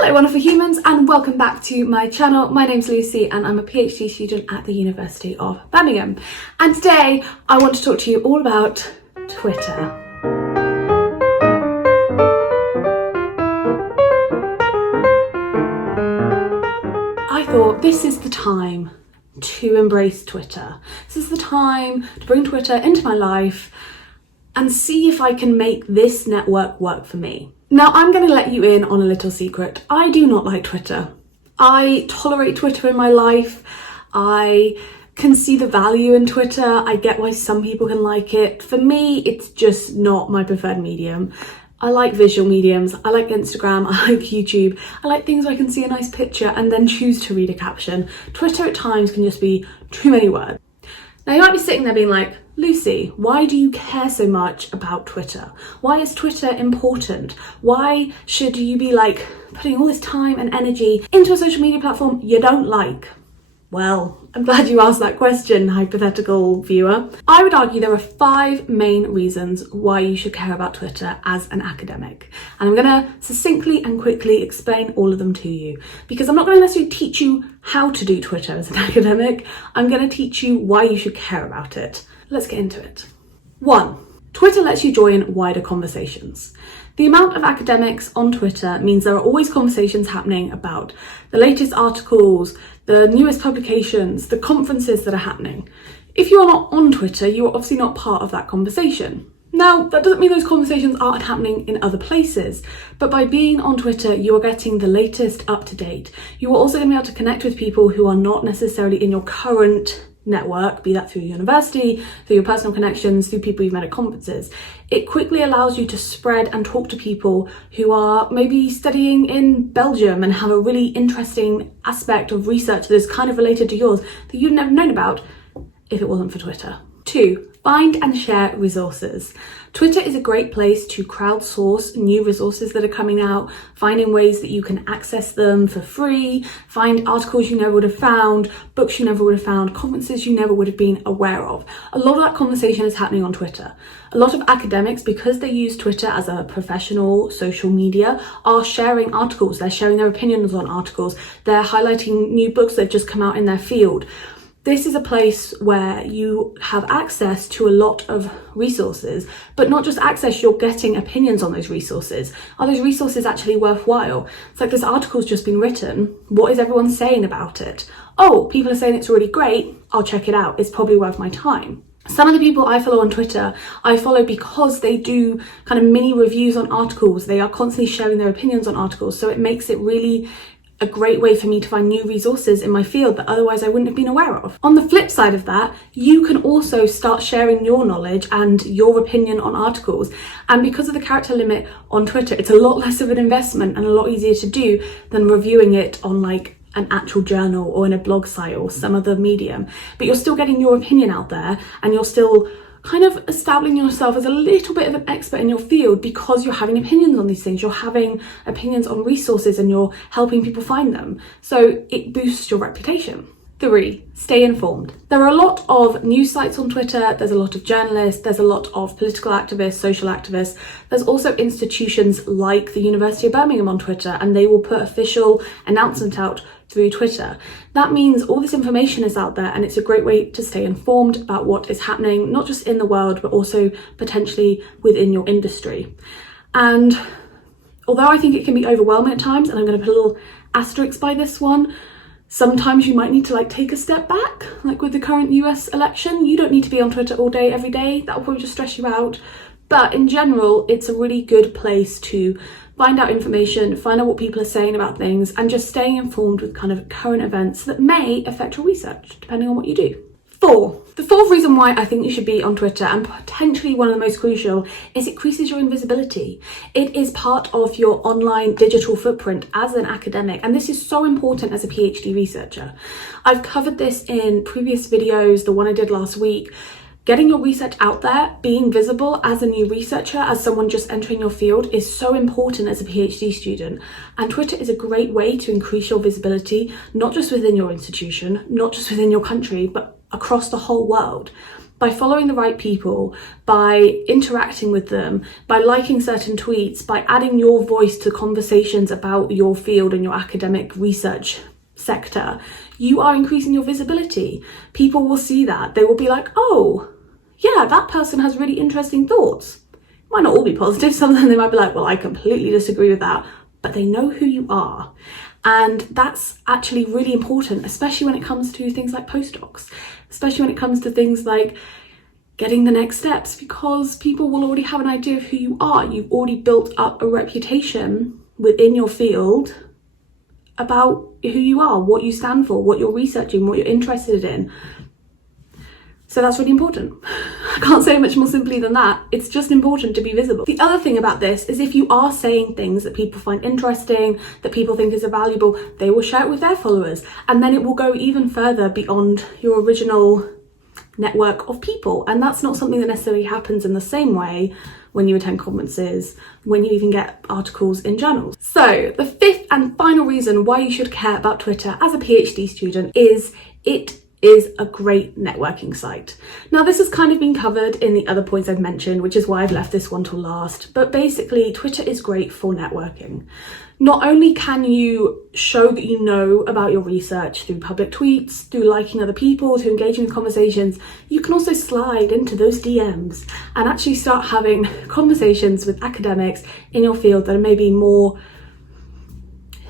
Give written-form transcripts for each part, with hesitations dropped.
Hello wonderful humans and welcome back to my channel. My name's Lucy and I'm a PhD student at the University of Birmingham. And today I want to talk to you all about Twitter. I thought this is the time to embrace Twitter. This is the time to bring Twitter into my life and see if I can make this network work for me. Now, I'm going to let you in on a little secret. I do not like Twitter. I tolerate Twitter in my life. I can see the value in Twitter. I get why some people can like it. For me, it's just not my preferred medium. I like visual mediums. I like Instagram. I like YouTube. I like things where I can see a nice picture and then choose to read a caption. Twitter at times can just be too many words. Now, you might be sitting there being like, Lucy, why do you care so much about Twitter? Why is Twitter important? Why should you be like putting all this time and energy into a social media platform you don't like? Well, I'm glad you asked that question, hypothetical viewer. I would argue there are 5 main reasons why you should care about Twitter as an academic. And I'm gonna succinctly and quickly explain all of them to you, because I'm not gonna necessarily teach you how to do Twitter as an academic. I'm gonna teach you why you should care about it. Let's get into it. 1. Twitter lets you join wider conversations. The amount of academics on Twitter means there are always conversations happening about the latest articles, the newest publications, the conferences that are happening. If you are not on Twitter, you are obviously not part of that conversation. Now, that doesn't mean those conversations aren't happening in other places, but by being on Twitter, you are getting the latest up to date. You are also going to be able to connect with people who are not necessarily in your current network, be that through university, through your personal connections, through people you've met at conferences. It quickly allows you to spread and talk to people who are maybe studying in Belgium and have a really interesting aspect of research that is kind of related to yours that you'd never known about if it wasn't for Twitter. 2. Find and share resources. Twitter is a great place to crowdsource new resources that are coming out, finding ways that you can access them for free, find articles you never would have found, books you never would have found, conferences you never would have been aware of. A lot of that conversation is happening on Twitter. A lot of academics, because they use Twitter as a professional social media, are sharing articles, they're sharing their opinions on articles, they're highlighting new books that have just come out in their field. This is a place where you have access to a lot of resources, but not just access, you're getting opinions on those resources. Are those resources actually worthwhile? It's like this article's just been written. What is everyone saying about it? Oh, people are saying it's really great. I'll check it out. It's probably worth my time. Some of the people I follow on Twitter, I follow because they do kind of mini reviews on articles. They are constantly sharing their opinions on articles. So it makes it really a great way for me to find new resources in my field that otherwise I wouldn't have been aware of. On the flip side of that, you can also start sharing your knowledge and your opinion on articles. And because of the character limit on Twitter, it's a lot less of an investment and a lot easier to do than reviewing it on like an actual journal or in a blog site or some other medium. But you're still getting your opinion out there and you're still kind of establishing yourself as a little bit of an expert in your field because you're having opinions on these things, you're having opinions on resources and you're helping people find them. So it boosts your reputation. 3. Stay informed. There are a lot of news sites on Twitter, there's a lot of journalists, there's a lot of political activists, social activists. There's also institutions like the University of Birmingham on Twitter, and they will put official announcements out through Twitter. That means all this information is out there and it's a great way to stay informed about what is happening, not just in the world, but also potentially within your industry. And although I think it can be overwhelming at times, and I'm going to put a little asterisk by this one, sometimes you might need to like take a step back, like with the current US election. You don't need to be on Twitter all day, every day. That will probably just stress you out. But in general, it's a really good place to find out information, find out what people are saying about things, and just staying informed with kind of current events that may affect your research, depending on what you do. 4. The 4th reason why I think you should be on Twitter, and potentially one of the most crucial, is it increases your invisibility. It is part of your online digital footprint as an academic, and this is so important as a PhD researcher. I've covered this in previous videos, the one I did last week. Getting your research out there, being visible as a new researcher, as someone just entering your field, is so important as a PhD student. And Twitter is a great way to increase your visibility, not just within your institution, not just within your country, but across the whole world. by following the right people, by interacting with them, by liking certain tweets, by adding your voice to conversations about your field and your academic research sector, you are increasing your visibility. People will see that. They will be like, oh, yeah, that person has really interesting thoughts. Might not all be positive. Some of them they might be like, well, I completely disagree with that, but they know who you are. And that's actually really important, especially when it comes to things like postdocs, especially when it comes to things like getting the next steps, because people will already have an idea of who you are. You've already built up a reputation within your field about who you are, what you stand for, what you're researching, what you're interested in. So that's really important. I can't say much more simply than that. It's just important to be visible. The other thing about this is if you are saying things that people find interesting, that people think is valuable, they will share it with their followers, and then it will go even further beyond your original network of people. And that's not something that necessarily happens in the same way when you attend conferences, when you even get articles in journals. So the fifth and final reason why you should care about Twitter as a PhD student is it is a great networking site. Now, this has kind of been covered in the other points I've mentioned, which is why I've left this one till last, but basically Twitter is great for networking. Not only can you show that you know about your research through public tweets, through liking other people, through engaging in conversations, you can also slide into those DMs and actually start having conversations with academics in your field that are maybe more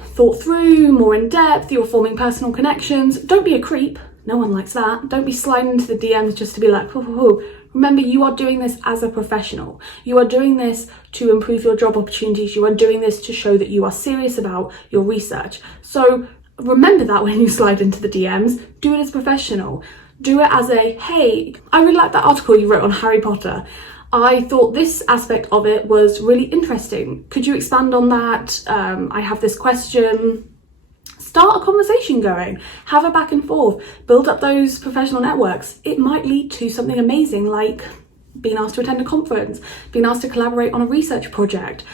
thought through, more in depth. You're forming personal connections. Don't be a creep. No one likes that. Don't be sliding into the DMs just to be like, hoo, hoo, hoo. Remember, you are doing this as a professional. You are doing this to improve your job opportunities. You are doing this to show that you are serious about your research. So remember that when you slide into the DMs, do it as a professional. Do it as a, hey, I really like that article you wrote on Harry Potter. I thought this aspect of it was really interesting. Could you expand on that? I have this question. Start a conversation going, have a back and forth, build up those professional networks. It might lead to something amazing like being asked to attend a conference, being asked to collaborate on a research project,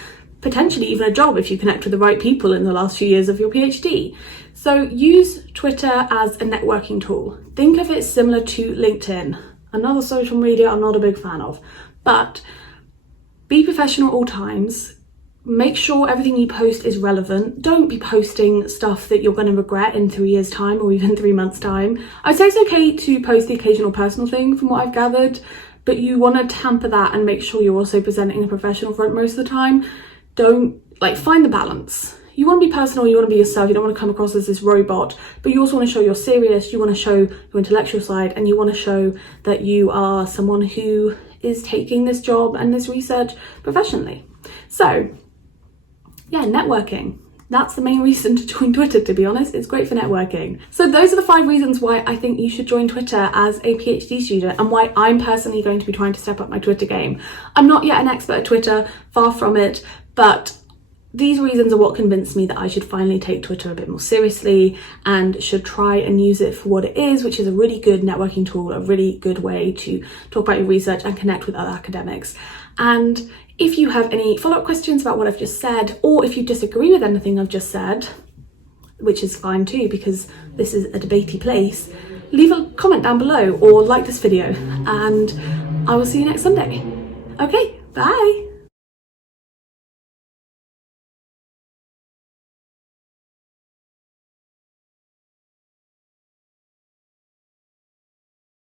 potentially even a job if you connect with the right people in the last few years of your PhD. So use Twitter as a networking tool. Think of it similar to LinkedIn, another social media I'm not a big fan of, but be professional at all times. Make sure everything you post is relevant. Don't be posting stuff that you're going to regret in 3 years' time or even 3 months' time. I'd say it's okay to post the occasional personal thing from what I've gathered, but you want to temper that and make sure you're also presenting a professional front most of the time. Don't, find the balance. You want to be personal, you want to be yourself, you don't want to come across as this robot, but you also want to show you're serious, you want to show your intellectual side, and you want to show that you are someone who is taking this job and this research professionally. So, yeah, networking. That's the main reason to join Twitter, to be honest. It's great for networking. So those are the 5 reasons why I think you should join Twitter as a PhD student and why I'm personally going to be trying to step up my Twitter game. I'm not yet an expert at Twitter, far from it, but these reasons are what convinced me that I should finally take Twitter a bit more seriously and should try and use it for what it is, which is a really good networking tool, a really good way to talk about your research and connect with other academics. And if you have any follow-up questions about what I've just said, or if you disagree with anything I've just said, which is fine too, because this is a debatey place, leave a comment down below or like this video, and I will see you next Sunday. Okay, bye.